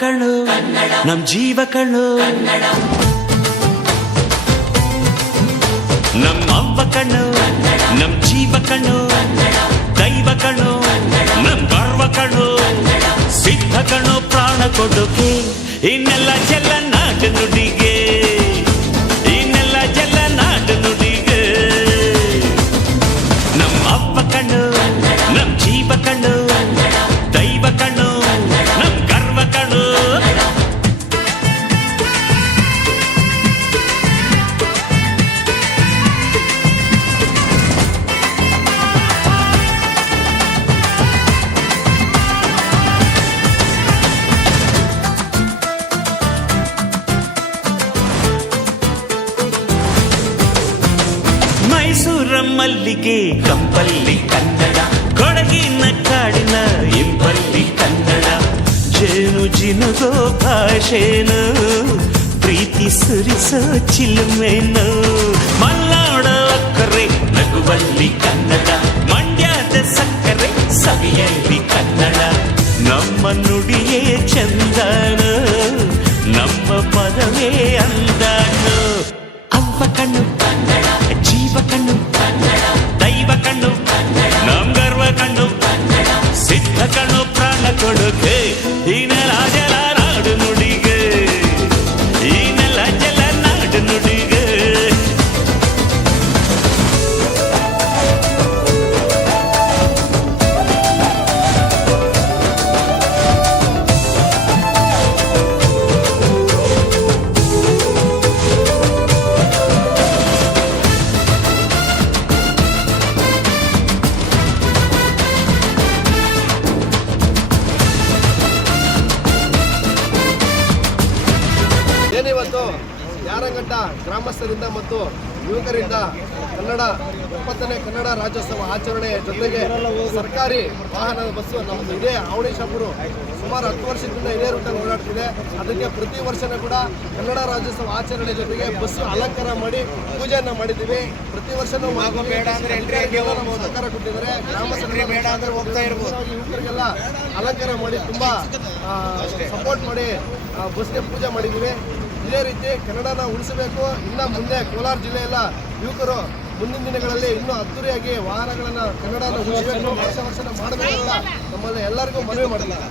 ಕಣ್ಣು ನಮ್ ಜೀವ ಕಣ್ಣು, ನಮ್ಮ ಅವ್ವ ಕಣ್ಣು ನಮ್ ಜೀವ ಕಣ್ಣು, ದೈವ ಕಣ್ಣು ನಮ್ ಗರ್ವ ಕಣ್ಣು, ಸಿದ್ಧ ಕಣ್ಣು ಪ್ರಾಣ ಕೊಡೋಕೆ ಇನ್ನೆಲ್ಲ ಜಲ ನಾಡು ನುಡಿಗೆ, ಇನ್ನೆಲ್ಲ ಜಲ ನಾಡು ನುಡಿಗೆ. ನಮ್ಮ ಅವ್ವ ಕಣ್ಣು ನಮ್ ಜೀವ ಕಣ್ಣು, ದೈವ ಕಣ್ಣು ನಮ್ ಗರ್ವ ಕಣ್ಣು. ಮೈಸೂರ ಮಲ್ಲಿಗೆ ಕಂಪಲ್ಲಿ ಕನ್ನಡ, ಕೊಡಗಿನ ಕಾಡಿನ ಇಂಪಲ್ಲಿ ಕನ್ನಡ, ಜೇನು ಜಿನುಗೋ ಭಾಷೆನು ಪ್ರೀತಿ ಸುರಿಸೋ ಚಿಲುಮೆನು, ಮಲ್ನಾಡ ಅಕ್ಕರೆ ನಗುವಲ್ಲಿ ಕನ್ನಡ, ಮಂಡ್ಯದ ಸಕ್ಕರೆ ಸವಿಯಲ್ಲಿ ಕನ್ನಡ, ನಮ್ಮ ನುಡಿಯೇ ಚಂದನು ನಮ್ಮ ಪದವೇ ಅಂದನು. ಅವ್ವ ಕಣ್ಣು ಜೀವ ಕಣ್ಣು ದೈವ ಕಣ್ಣು ನಮ್ ಗರ್ವ ಕಣ್ಣು, ಸಿದ್ಧ ಕಣ್ಣು ಪ್ರಾಣ ಕೊಡುಗೆ ಈ ನೆಲ ಜಲ ನಾಡು ನುಡಿಗೆ, ಈ ನೆಲ ಜಲ ನಾಡು ನುಡಿಗೆ. ಏನಿವತ್ತು ಯಾರಂಗಡ್ಡ ಗ್ರಾಮಸ್ಥರಿಂದ ಮತ್ತು ಯುವಕರಿಂದ ಕನ್ನಡ 20ನೇ ಕನ್ನಡ ರಾಜ್ಯೋತ್ಸವ ಆಚರಣೆ ಜೊತೆಗೆ ಸರ್ಕಾರಿ ವಾಹನದ ಬಸ್ಸು ನಮ್ಮದು ಇದೇ ಅವಣೇಶಪುರ ಸುಮಾರು 10 ವರ್ಷದಿಂದ ಇದೇ ರೂಟಲ್ಲಿ ಓಡಾಡ್ತಿದೆ. ಅದಕ್ಕೆ ಪ್ರತಿ ವರ್ಷನೂ ಕೂಡ ಕನ್ನಡ ರಾಜ್ಯೋತ್ಸವ ಆಚರಣೆ ಜೊತೆಗೆ ಬಸ್ಸು ಅಲಂಕಾರ ಮಾಡಿ ಪೂಜೆಯನ್ನು ಮಾಡಿದ್ದೀವಿ. ಪ್ರತಿ ವರ್ಷನೂ ಸಹಕಾರ ಕೊಟ್ಟಿದ್ದಾರೆ. ಗ್ರಾಮಸ್ಥರಿಗೆ ಬೇಡ ಅಂದ್ರೆ ಹೋಗ್ತಾ ಇರ್ಬೋದು, ಯುವಕರಿಗೆಲ್ಲ ಅಲಂಕಾರ ಮಾಡಿ ತುಂಬ ಸಪೋರ್ಟ್ ಮಾಡಿ ಬಸ್ಗೆ ಪೂಜೆ ಮಾಡಿದ್ದೀವಿ. ಇದೇ ರೀತಿ ಕನ್ನಡನ ಉಳಿಸಬೇಕು. ಇನ್ನು ಮುಂದೆ ಕೋಲಾರ ಜಿಲ್ಲೆಯಲ್ಲ ಯುವಕರು ಮುಂದಿನ ದಿನಗಳಲ್ಲಿ ಇನ್ನೂ ಅದ್ದೂರಿಯಾಗಿ ವಾಹನಗಳನ್ನು ಕನ್ನಡನ ಉಳಿಸಬೇಕು, ವರ್ಷ ಮಾಡಬೇಕು ಅಂತ ನಮ್ಮಲ್ಲಿ ಎಲ್ಲರಿಗೂ ಮನವಿ ಮಾಡಿದ್ದಾರೆ.